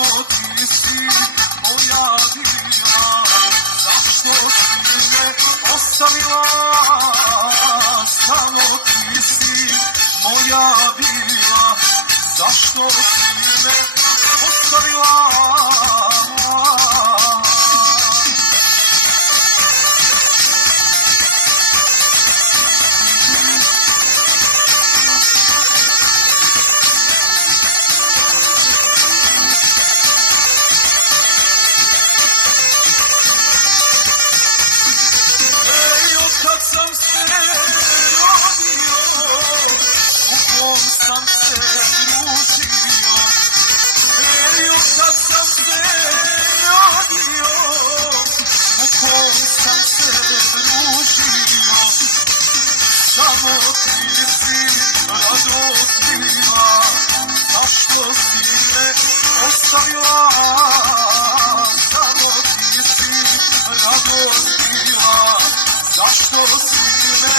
samo ti si moja bila, zašto si me ostavila, samo ti si moja bila, zašto si me ostavila. Samo ti si radost bila, zašto si me ostavila, samo ti si radost bila, zašto si me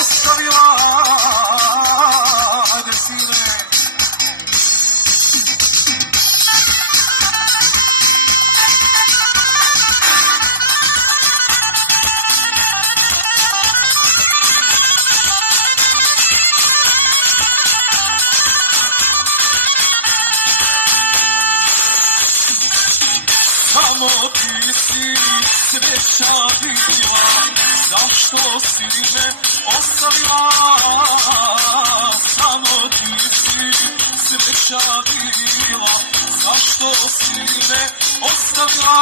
ostavila, Desire. Samo ti si sreća bila, zašto si me ostavila, samo ti si sreća bila, zašto si me ostavila.